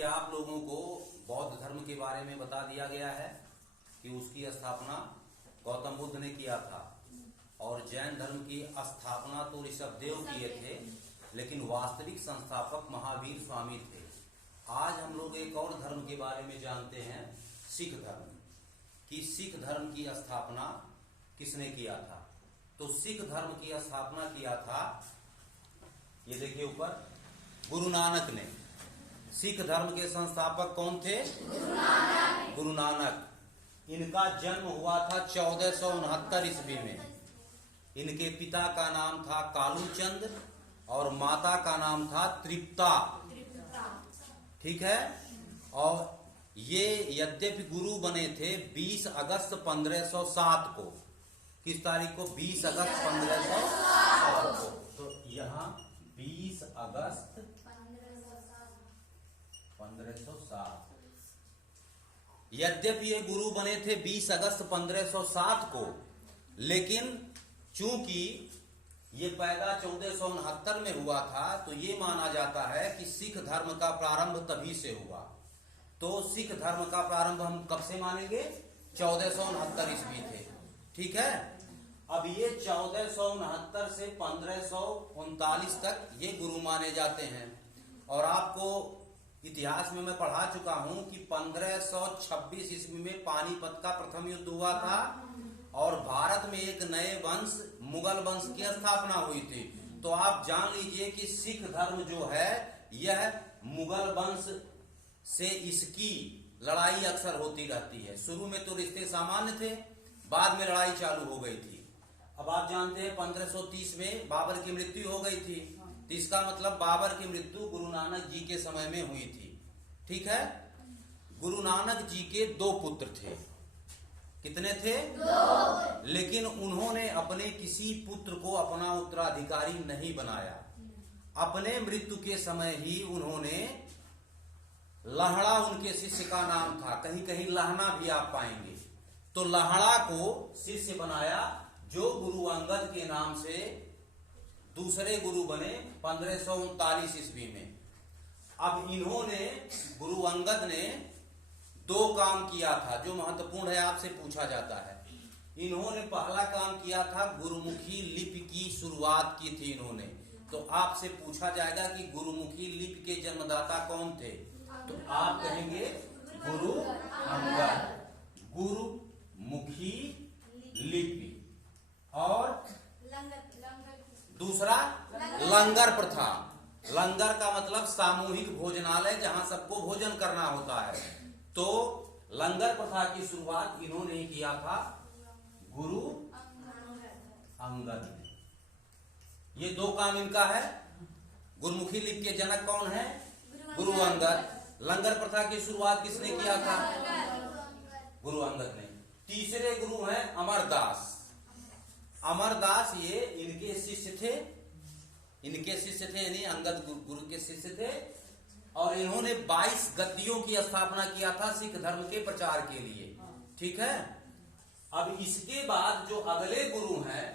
देखिए, आप लोगों को बौद्ध धर्म के बारे में बता दिया गया है कि उसकी स्थापना गौतम बुद्ध ने किया था और जैन धर्म की स्थापना तो ऋषभदेव किए थे, लेकिन वास्तविक संस्थापक महावीर स्वामी थे। आज हम लोग एक और धर्म के बारे में जानते हैं, सिख धर्म, कि सिख धर्म की स्थापना किसने किया था। तो सिख धर्म की स्थापना किया था, ये देखिए ऊपर, गुरु नानक ने। सिख धर्म के संस्थापक कौन थे? गुरु नानक। इनका जन्म हुआ था 1469 ईस्वी में। इनके पिता का नाम था कालूचंद और माता का नाम था तृप्ता। ठीक है। और ये यद्यपि गुरु बने थे 20 अगस्त 1507 को। किस तारीख को? 20 अगस्त 1507 को। तो यहाँ 20 अगस्त 1507। यद्यपि ये गुरु बने थे 20 अगस्त 1507 को, लेकिन चूंकि ये पैदा 1469 में हुआ था, तो ये माना जाता है कि सिख धर्म का प्रारंभ तभी से हुआ। तो सिख धर्म का प्रारंभ हम कब से मानेंगे? 1469 ईस्वी थे। ठीक है। अब ये 1469 से 1539 तक ये गुरु माने जाते हैं। और आपको इतिहास में मैं पढ़ा चुका हूं कि 1526 ईस्वी में पानीपत का प्रथम युद्ध हुआ था और भारत में एक नए वंश, मुगल वंश की स्थापना हुई थी। तो आप जान लीजिए कि सिख धर्म जो है, यह मुगल वंश से इसकी लड़ाई अक्सर होती रहती है। शुरू में तो रिश्ते सामान्य थे, बाद में लड़ाई चालू हो गई थी। अब आप जानते हैं 1530 में बाबर की मृत्यु हो गई थी, तो इसका मतलब बाबर की मृत्यु गुरु नानक जी के समय में हुई थी। ठीक है। गुरु नानक जी के 2 पुत्र थे। कितने थे? 2। लेकिन उन्होंने अपने किसी पुत्र को अपना उत्तराधिकारी नहीं बनाया। अपने मृत्यु के समय ही उन्होंने, लहड़ा उनके शिष्य का नाम था, कहीं कहीं लहना भी आप पाएंगे, तो लहड़ा को शिष्य बनाया, जो गुरु अंगद के नाम से दूसरे गुरु बने 1539 ईस्वी में। अब इन्होंने, गुरु अंगद ने 2 काम किया था जो महत्वपूर्ण है, आपसे पूछा जाता है। इन्होंने पहला काम किया था, गुरुमुखी लिपि की शुरुआत की थी इन्होंने। तो आपसे पूछा जाएगा कि गुरुमुखी लिपि के जन्मदाता कौन थे? तो आप कहेंगे गुरु अंगद। गुरुमुखी लिपि। और दूसरा लंगर प्रथा। लंगर का मतलब सामूहिक भोजनालय, जहां सबको भोजन करना होता है। तो लंगर प्रथा की शुरुआत इन्होंने ही किया था, गुरु अंगद ने। ये 2 काम इनका है। गुरुमुखी लिपि के जनक कौन है? गुरु अंगद। लंगर प्रथा की शुरुआत किसने किया था? गुरु अंगद ने। तीसरे गुरु हैं अमरदास। अमरदास ये इनके शिष्य थे। इनके शिष्य थे, यानी अंगद गुरु के शिष्य थे। और इन्होंने 22 गद्दियों की स्थापना किया था सिख धर्म के प्रचार के लिए। ठीक है। अब इसके बाद जो अगले गुरु हैं,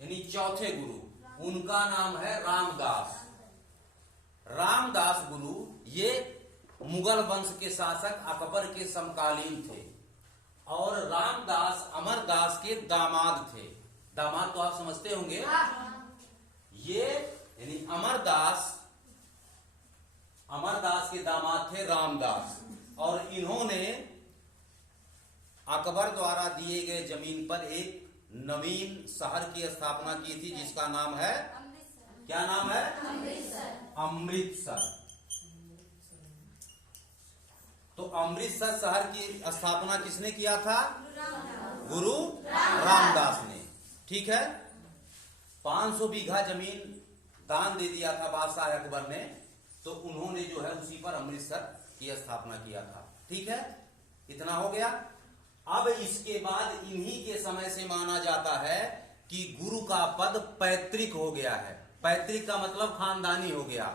यानी चौथे गुरु, उनका नाम है रामदास। रामदास गुरु ये मुगल वंश के शासक अकबर के समकालीन थे और रामदास अमरदास के दामाद थे। दामाद तो आप समझते होंगे। ये यानी अमरदास के दामाद थे रामदास। और इन्होंने अकबर द्वारा दिए गए जमीन पर एक नवीन शहर की स्थापना की थी, जिसका नाम है, क्या नाम है? अमृतसर। तो अमृतसर शहर की स्थापना किसने किया था? गुरु रामदास ने। ठीक है। 500 बीघा जमीन दान दे दिया था बादशाह अकबर ने, तो उन्होंने जो है उसी पर अमृतसर की स्थापना किया था। ठीक है। इतना हो गया। अब इसके बाद इन्हीं के समय से माना जाता है कि गुरु का पद पैतृक हो गया है। पैतृक का मतलब खानदानी हो गया,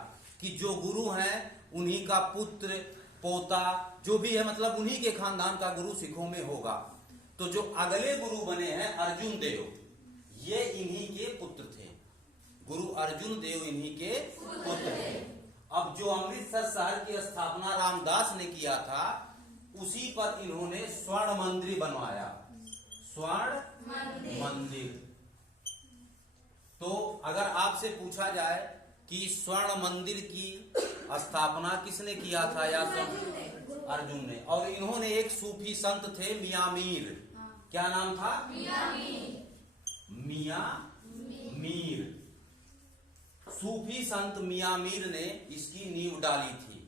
कि जो गुरु हैं उन्हीं का पुत्र, पोता, जो भी है, मतलब उन्हीं के खानदान का गुरु सिखों में होगा। तो जो अगले गुरु बने हैं अर्जुन देव, ये इन्हीं के पुत्र थे। गुरु अर्जुन देव इन्हीं के पुत्र थे। अब जो अमृतसर शहर की स्थापना रामदास ने किया था, उसी पर इन्होंने स्वर्ण मंदिर बनवाया, स्वर्ण मंदिर। तो अगर आपसे पूछा जाए कि स्वर्ण मंदिर की स्थापना किसने किया था, या अर्जुन ने। और इन्होंने एक सूफी संत थे मियां मीर, क्या नाम था? मियां मीर। सूफी संत मियां मीर ने इसकी नींव डाली थी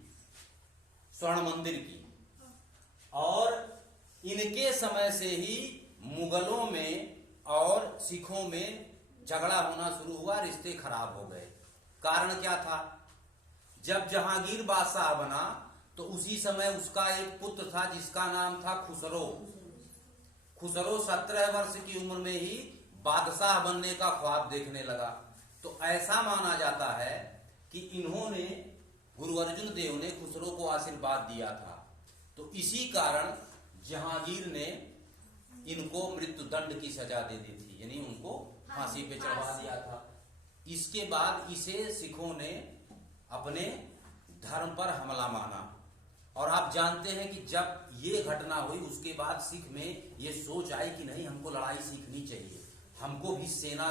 स्वर्ण मंदिर की। और इनके समय से ही मुगलों में और सिखों में झगड़ा होना शुरू हुआ, रिश्ते खराब हो गए। कारण क्या था? जब जहांगीर बादशाह बना तो उसी समय उसका एक पुत्र था जिसका नाम था खुसरो। खुसरो 17 वर्ष की उम्र में ही बादशाह बनने का ख्वाब देखने लगा। तो ऐसा माना जाता है कि इन्होंने, गुरु अर्जुन देव ने खुसरो को आशीर्वाद दिया था। तो इसी कारण जहांगीर ने इनको मृत्यु दंड की सजा दे दी थी, यानी उनको फांसी पे चढ़वा दिया था। इसके बाद इसे सिखों ने अपने धर्म पर हमला माना। और आप जानते हैं कि जब ये घटना हुई उसके बाद सिख में ये सोच आई कि नहीं, हमको लड़ाई सीखनी चाहिए, हमको भी सेना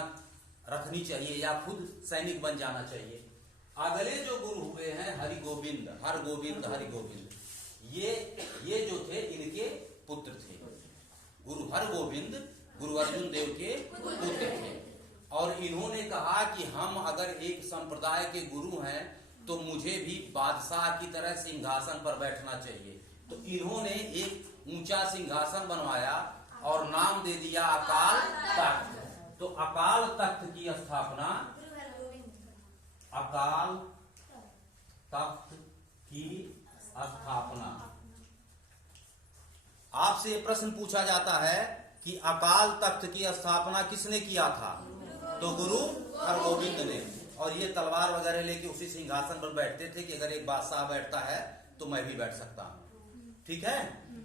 रखनी चाहिए या खुद सैनिक बन जाना चाहिए। अगले जो गुरु हुए हैं हरिगोविंद, हरगोविंद, हरिगोविंद, ये जो थे इनके पुत्र थे। गुरु हरगोविंद गुरु अर्जुन देव के पुत्र थे। और इन्होंने कहा कि हम अगर एक संप्रदाय के गुरु हैं तो मुझे भी बादशाह की तरह सिंहासन पर बैठना चाहिए। तो इन्होंने एक ऊंचा सिंहासन बनवाया और नाम दे दिया अकाल तख्त। तो अकाल तख्त की स्थापना, अकाल तख्त की स्थापना। आपसे प्रश्न पूछा जाता है कि अकाल तख्त की स्थापना किसने किया था? तो गुरु हरगोविंद ने। और ये तलवार वगैरह लेके उसी सिंहासन पर बैठते थे कि अगर एक बादशाह बैठता है तो मैं भी बैठ सकता हूं। ठीक है,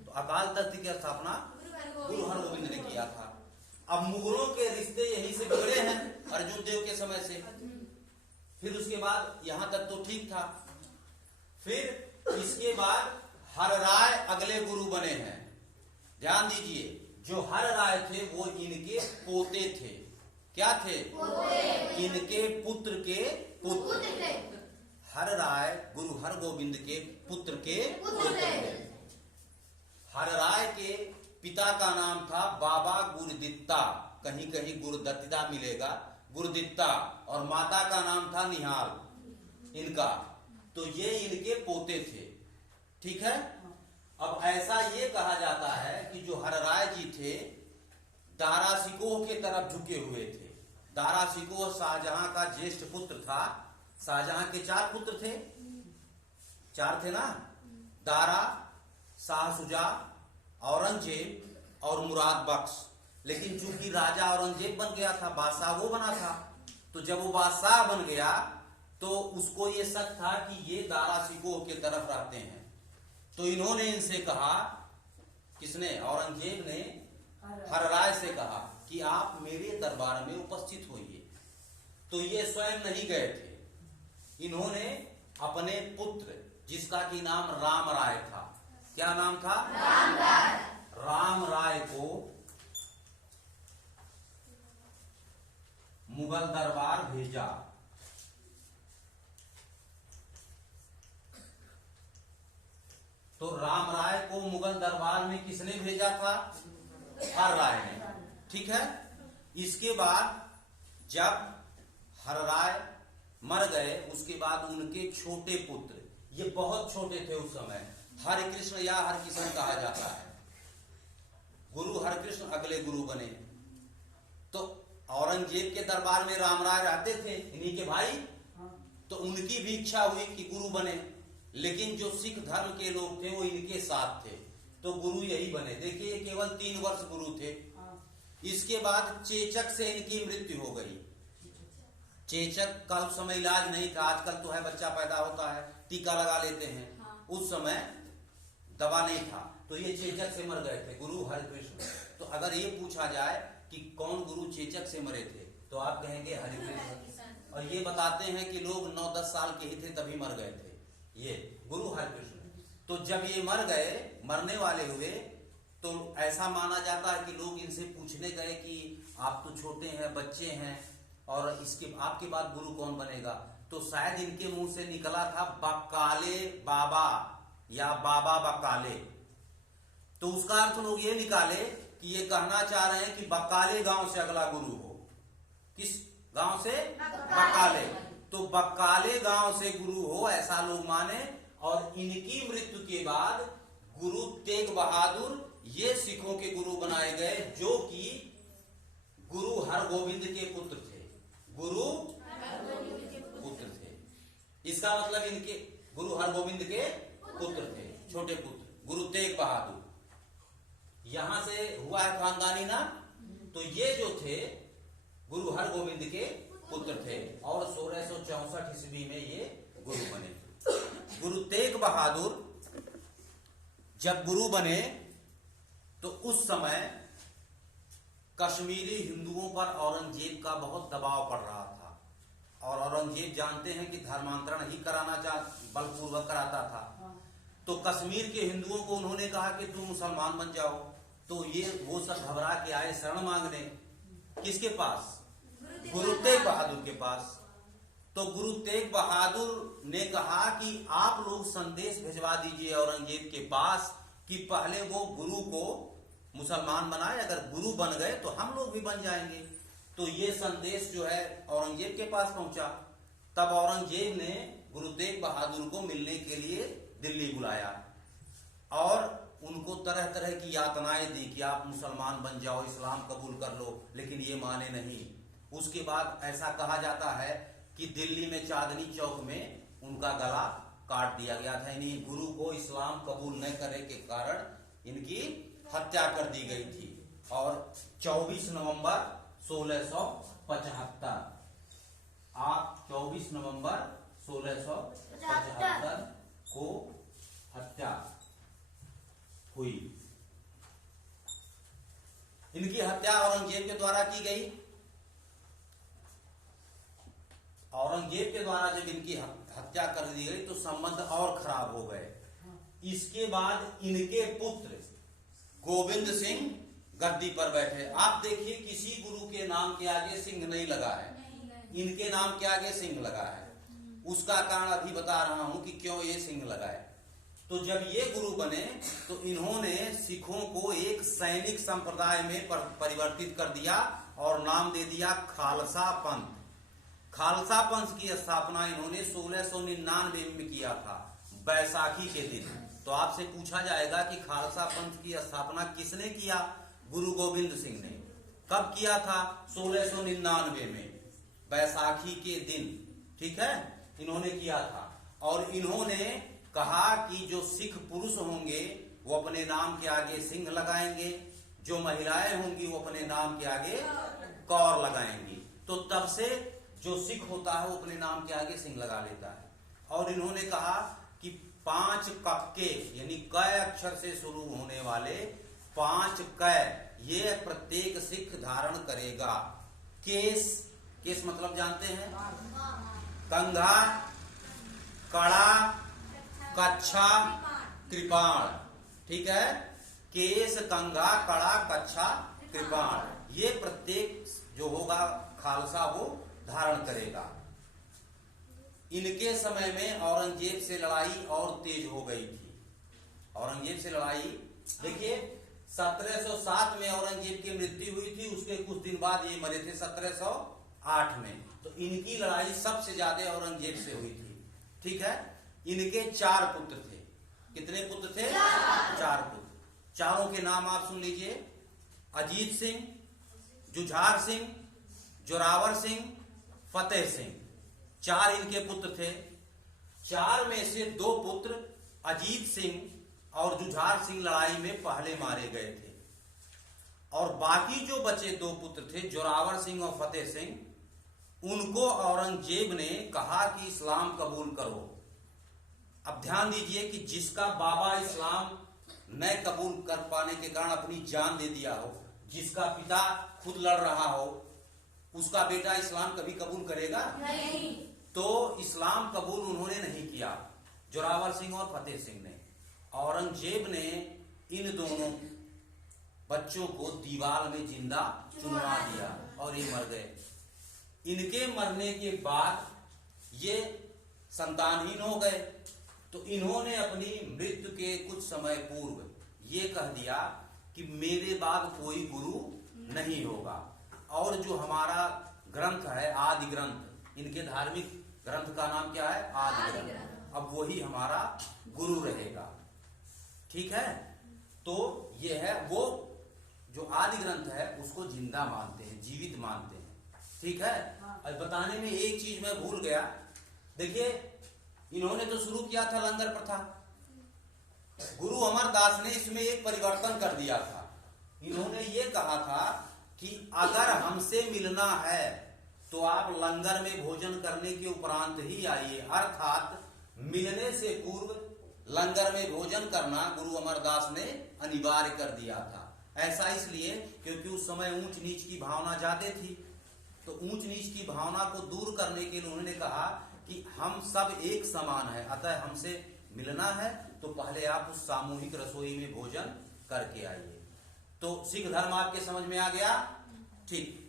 तो अकाल तख्त की स्थापना गुरु हरगोविंद ने किया था। अब मुगलों के रिश्ते यहीं से बिगड़े हैं अर्जुन देव के समय से। फिर उसके बाद यहां तक तो ठीक था। फिर इसके बाद हर राय अगले गुरु बने हैं। ध्यान दीजिए, जो हर राय थे वो इनके पोते थे। क्या थे? इनके पुत्र के पुत्र थे। हर राय गुरु हरगोविंद के पुत्र के पुत्र थे। हर राय के पिता का नाम था बाबा गुरुदित्ता, कहीं कहीं गुरुदत्ता मिलेगा, गुरुदित्ता। और माता का नाम था निहाल इनका। तो ये इनके पोते थे। ठीक है। अब ऐसा ये कहा जाता है कि जो हरराय जी थे दारा शिकोह के तरफ झुके हुए थे। दारा शिकोह शाहजहां का ज्येष्ठ पुत्र था। शाहजहां के 4 पुत्र थे, 4 थे ना, दारा, शाह सुजा, औरंगजेब और मुराद बख्श। लेकिन चूंकि राजा औरंगजेब बन गया था, बादशाह वो बना था, तो जब वो बादशाह बन गया तो उसको ये शक था कि ये दारा शिकोह के तरफ रहते हैं। तो इन्होंने इनसे कहा, किसने? औरंगजेब ने हरराय से कहा कि आप मेरे दरबार में उपस्थित होइए। तो ये स्वयं नहीं गए थे। इन्होंने अपने पुत्र, जिसका की नाम राम राय था, क्या नाम था? राम राय को मुगल दरबार भेजा। तो राम राय को मुगल दरबार में किसने भेजा था? हर राय ने। ठीक है। इसके बाद जब हर राय मर गए, उसके बाद उनके छोटे पुत्र, ये बहुत छोटे थे उस समय, हरिकृष्ण या हरकिशन कहा जाता है। गुरु हरकृष्ण अगले गुरु बने। तो औरंगजेब के दरबार में राम राय रहते थे, इन्हीं के भाई। तो उनकी भी इच्छा हुई कि गुरु बने, लेकिन जो सिख धर्म के लोग थे वो इनके साथ थे, तो गुरु यही बने। देखिए, केवल 3 वर्ष गुरु थे। इसके बाद चेचक से इनकी मृत्यु हो गई। चेचक का उस समय इलाज नहीं था। आजकल तो है, बच्चा पैदा होता है टीका लगा लेते हैं, उस समय दवा नहीं था। तो ये चेचक से मर गए थे गुरु हरिकृष्ण। तो अगर ये पूछा जाए कि कौन गुरु चेचक से मरे थे, तो आप कहेंगे हरिकृष्ण। और ये बताते हैं कि लोग 9-10 साल के ही थे तभी मर गए थे, ये गुरु हरिकृष्ण। तो जब ये मर गए, मरने वाले हुए, तो ऐसा माना जाता है कि लोग इनसे पूछने गए कि आप तो छोटे हैं, बच्चे हैं, और इसके आपके बाद गुरु कौन बनेगा? तो शायद इनके मुंह से निकला था बकाले बाबा या बाबा बकाले। तो उसका अर्थ लोग ये निकाले कि ये कहना चाह रहे हैं कि बकाले गांव से अगला गुरु हो। किस गांव से? बकाले। तो बकाले गांव से गुरु हो, ऐसा लोग माने। और इनकी मृत्यु के बाद गुरु तेग बहादुर ये सिखों के गुरु बनाए गए, जो कि गुरु हरगोविंद के पुत्र थे। गुरु पुत्र थे, इसका मतलब इनके गुरु हरगोविंद के पुत्र थे, छोटे पुत्र गुरु तेग बहादुर। यहां से हुआ है खानदानी ना। तो ये जो थे गुरु हरगोविंद के पुत्र थे, और 1664 ईस्वी में ये गुरु बने। गुरु तेग बहादुर जब गुरु बने तो उस समय कश्मीरी हिंदुओं पर औरंगजेब का बहुत दबाव पड़ रहा था, और औरंगजेब जानते हैं कि धर्मांतरण ही कराना बलपूर्वक कराता था। तो कश्मीर के हिंदुओं को उन्होंने कहा कि तुम मुसलमान बन जाओ। तो ये वो सब घबरा के आए शरण मांगने, किसके पास? गुरु तेग बहादुर के पास। तो गुरु तेग बहादुर ने कहा कि आप लोग संदेश भिजवा दीजिए औरंगजेब के पास कि पहले वो गुरु को मुसलमान बनाए, अगर गुरु बन गए तो हम लोग भी बन जाएंगे। तो ये संदेश जो है औरंगजेब के पास पहुंचा। तब औरंगजेब ने गुरु तेग बहादुर को मिलने के लिए दिल्ली बुलाया और उनको तरह तरह की यातनाएं दी कि आप मुसलमान बन जाओ, इस्लाम कबूल कर लो, लेकिन ये माने नहीं। उसके बाद ऐसा कहा जाता है कि दिल्ली में चांदनी चौक में उनका गला काट दिया गया था। यानी गुरु को इस्लाम कबूल न करने के कारण इनकी हत्या कर दी गई थी। और 24 नवंबर 1675 24 नवंबर 1675 को हत्या हुई। इनकी हत्या औरंगजेब के द्वारा की गई। औरंगजेब के द्वारा जब इनकी हत्या कर दी गई तो संबंध और खराब हो गए। इसके बाद इनके पुत्र गोविंद सिंह गद्दी पर बैठे। आप देखिए किसी गुरु के नाम के आगे सिंह नहीं लगा है, इनके नाम के आगे सिंह लगा है। उसका कारण अभी बता रहा हूं कि क्यों ये सिंह लगा है। तो जब ये गुरु बने तो इन्होंने सिखों को एक सैनिक संप्रदाय में परिवर्तित कर दिया और नाम दे दिया खालसा पंथ। खालसा पंथ की स्थापना इन्होंने 1699 में किया था, बैसाखी के दिन। तो आपसे पूछा जाएगा कि खालसा पंथ की स्थापना किसने किया? गुरु गोविंद सिंह ने। कब किया था? 1699 में, बैसाखी के दिन। ठीक है, इन्होंने किया था। और इन्होंने कहा कि जो सिख पुरुष होंगे वो अपने नाम के आगे सिंह लगाएंगे, जो महिलाएं होंगी वो अपने नाम के आगे कौर लगाएंगी। तो तब से जो सिख होता है वो अपने नाम के आगे सिंह लगा लेता है। और इन्होंने कहा कि 5 कक्के यानी क अक्षर से शुरू होने वाले 5 क ये प्रत्येक सिख धारण करेगा। केस मतलब जानते हैं? कंघा, कड़ा, कच्छा, कृपाण। ठीक है, केस, कंघा, कड़ा, कच्छा, कृपाण, ये प्रत्येक जो होगा खालसा वो धारण करेगा। इनके समय में औरंगजेब से लड़ाई और तेज हो गई थी। औरंगजेब से लड़ाई देखिए 1707 में औरंगजेब की मृत्यु हुई थी, उसके कुछ दिन बाद ये मरे थे 1708 में। तो इनकी लड़ाई सबसे ज्यादा औरंगजेब से हुई थी। ठीक है, इनके 4 पुत्र थे। कितने पुत्र थे? 4 पुत्र। चारों के नाम आप सुन लीजिए। अजीत सिंह, जुझार सिंह, जोरावर सिंह, फतेह सिंह, 4 इनके पुत्र थे। 4 में से 2 पुत्र अजीत सिंह और जुझार सिंह लड़ाई में पहले मारे गए थे, और बाकी जो बचे 2 पुत्र थे जोरावर सिंह और फतेह सिंह, उनको औरंगजेब ने कहा कि इस्लाम कबूल करो। अब ध्यान दीजिए कि जिसका बाबा इस्लाम न कबूल कर पाने के कारण अपनी जान दे दिया हो, जिसका पिता खुद लड़ रहा हो, उसका बेटा इस्लाम कभी कबूल करेगा नहीं। तो इस्लाम कबूल उन्होंने नहीं किया, जोरावर सिंह और फतेह सिंह ने। औरंगजेब ने इन दोनों बच्चों को दीवार में जिंदा चुनवा दिया और ये मर गए। इनके मरने के बाद ये संतानहीन हो गए, तो इन्होंने अपनी मृत्यु के कुछ समय पूर्व ये कह दिया कि मेरे बाद कोई गुरु नहीं होगा, और जो हमारा ग्रंथ है आदि ग्रंथ, इनके धार्मिक ग्रंथ का नाम क्या है? आदि ग्रंथ। अब वही हमारा गुरु रहेगा। ठीक है, तो ये है वो जो आदि ग्रंथ है उसको जिंदा मानते हैं, जीवित मानते हैं। ठीक है। अब बताने में एक चीज मैं भूल गया। देखिए, इन्होंने तो शुरू किया था लंगर प्रथा, गुरु अमरदास ने इसमें एक परिवर्तन कर दिया था। इन्होंने ये कहा था कि अगर हमसे मिलना है तो आप लंगर में भोजन करने के उपरांत ही आइए, अर्थात मिलने से पूर्व लंगर में भोजन करना गुरु अमरदास ने अनिवार्य कर दिया था। ऐसा इसलिए क्योंकि उस समय ऊंच नीच की भावना ज्यादा थी, तो ऊंच नीच की भावना को दूर करने के लिए उन्होंने कहा कि हम सब एक समान है, अतः हमसे मिलना है तो पहले आप उस सामूहिक रसोई में भोजन करके आइए। तो सिख धर्म आपके समझ में आ गया? ठीक।